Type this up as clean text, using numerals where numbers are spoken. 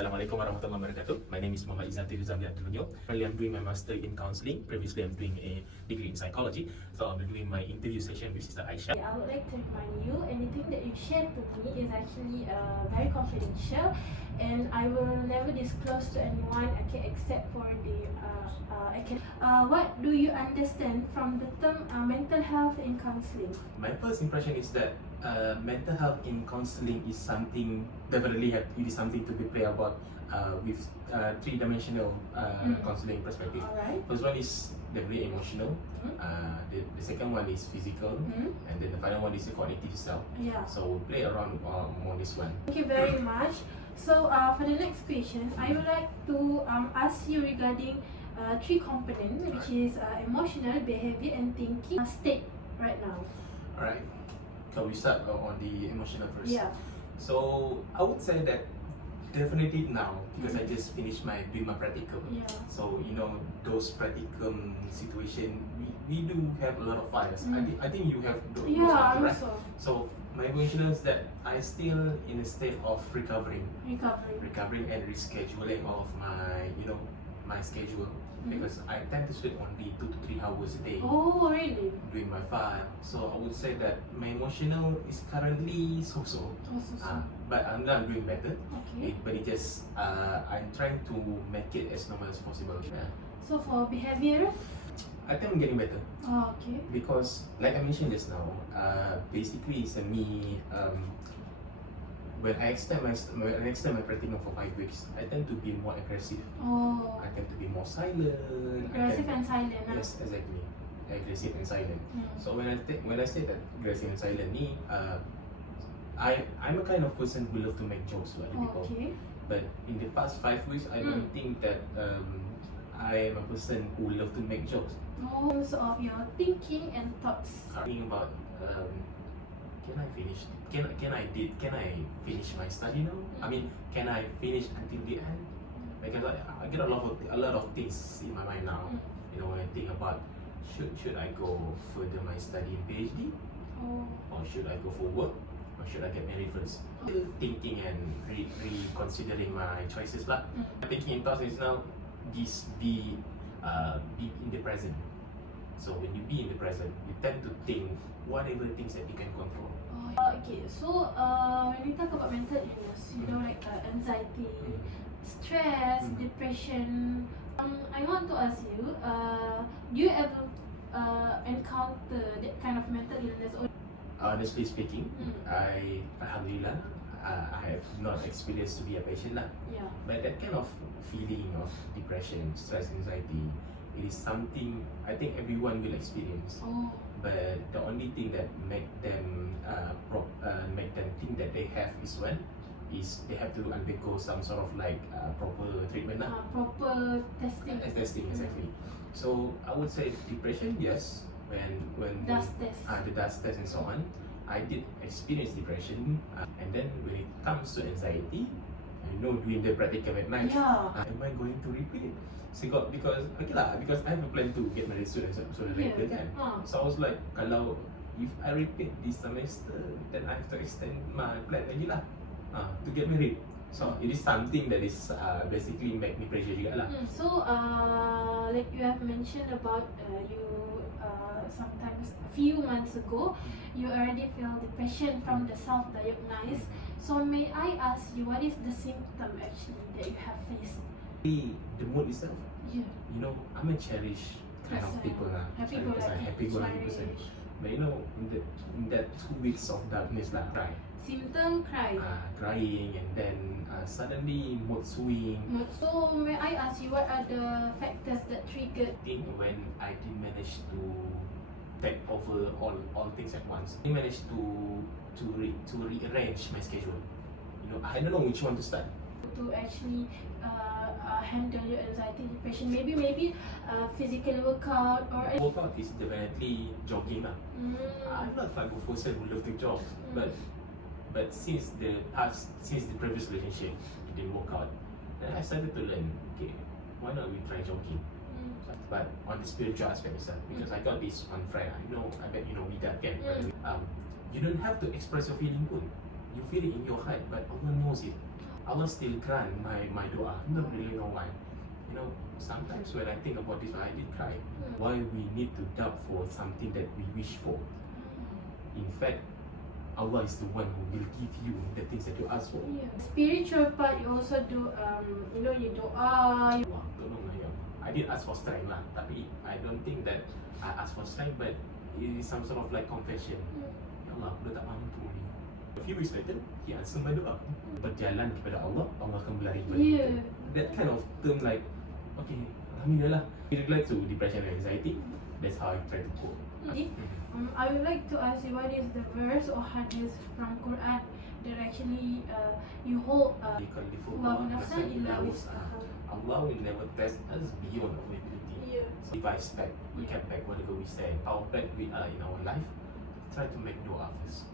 Assalamualaikum warahmatullahi wabarakatuh. My name is Muhammad Izati Rizami Abdulunyo. Currently, I'm doing my master in counseling. Previously, I'm doing a degree in psychology. So I'll be doing my interview session with Sister Aisha. I would like to remind you, anything that you share to me is actually very confidential, and I will never disclose to anyone, okay, except for the what do you understand from the term mental health in counseling? My first impression is that mental health in counseling is something definitely it is something to be played about with three-dimensional counseling perspective. Alright. First one is definitely emotional. The second one is physical, and then the final one is the cognitive self. Yeah. So we play around on this one. Thank you very much. So for the next question, I would like to ask you regarding three components, which is emotional, behavior, and thinking state right now. Alright. Can we start on the emotional first? Yeah. So I would say that definitely now, because I just finished doing my practical. Yeah. So those practicum situation, we do have a lot of files. I think you have those Yeah, right? also So my emotional is that I still in a state of recovering and rescheduling of my schedule, because I tend to sleep only 2 to 3 hours a day Oh, really? doing my file. So I would say that my emotional is currently so-so. Also, But I'm not doing better. okay. But it just I'm trying to make it as normal as possible. Yeah. So for behavior? I think I'm getting better Oh, okay. because, like I mentioned just now, basically it's when I extend my practicum for 5 weeks, I tend to be more aggressive. Oh, I tend to be more silent. aggressive and silent. Yes, exactly. Aggressive and silent. Mm. So when I say that aggressive and silent, I'm a kind of person who love to make jokes to other people. Okay. But in the past 5 weeks, I don't think that I am a person who love to make jokes. Most of your thinking and thoughts. Thinking about can I finish my study now? I mean, can I finish until the end? Because I get a lot of things in my mind now. When I think about should I go further my study in PhD, Oh. or should I go for work, or should I get married first? Still thinking and reconsidering my choices lah. Thinking in thoughts is now be in the present. So when you be in the present, you tend to think whatever things that you can control. Okay, so when we talk about mental illness, like anxiety, stress, depression, I want to ask you, do you ever encounter that kind of mental illness? Or Honestly speaking, Alhamdulillah, I have not experienced to be a patient lah. yeah. But that kind of feeling of depression, stress, anxiety, it is something I think everyone will experience. Oh. But the only thing that make them think that they have is they have to undergo some sort of like proper treatment lah. Proper testing. Testing, exactly. So I would say depression, yes. When Dust test. the dust test and so on, I did experience depression. And then when it comes to anxiety, doing the practical at night, Yeah. am I going to repeat? Because I have a plan to get married soon later kan. So I was like, kalau if I repeat this semester, then I have to extend my plan lagi lah to get married. So it is something that is basically make me pressure juga lah. So like you have mentioned about you sometimes a few months ago, you already feel depression from the self-diagnosis. So may I ask you, what is the symptom actually that you have faced? The mood itself, Yeah. I'm a cherish kind of people lah. Happy-go-lucky person. But in that 2 weeks of darkness lah, Symptom cry. crying, and then suddenly mood swing. So may I ask you, what are the factors that triggered? I think when I didn't manage to take over all things at once, I managed to rearrange my schedule. I don't know which one to start. To actually handle your anxiety, depression, maybe physical workout or Workout is definitely jogging lah. I'm not like a person who love to jog, but since the previous relationship it didn't work out, then I started to learn. Okay, why not we try jogging? But on the spiritual aspect itself, because I got this one friend. I bet you know Vida can. You don't have to express your feeling pun. You feel it in your heart, but Allah knows it. Allah still grant my dua. Don't really know why. You know, sometimes when I think about this, I did cry. Why we need to doubt for something that we wish for? In fact, Allah is the one who will give you the things that you ask for. Yeah. Spiritual part, you also do, you know, you doa. Wah, tolong lah ya. I did ask for strength lah, tapi I don't think that I asked for strength, but it is some sort of like confession. Ya Allah, aku dah tak mampu ni. A few weeks later, he answered my doa. Berjalan kepada Allah, Allah akan berlari kepada kita. Yeah. That kind of term like, okay, Alhamdulillah. With regard to depression and anxiety, that's how I try to cope. I would like to ask you, what is the verse or hadith from Quran that actually you hold Yukallifullahu nafsan illa wus'aha. Allah will never test us beyond our ability. Yeah. So if I expect, we can back whatever we say, how bad we are in our life, try to make dua first.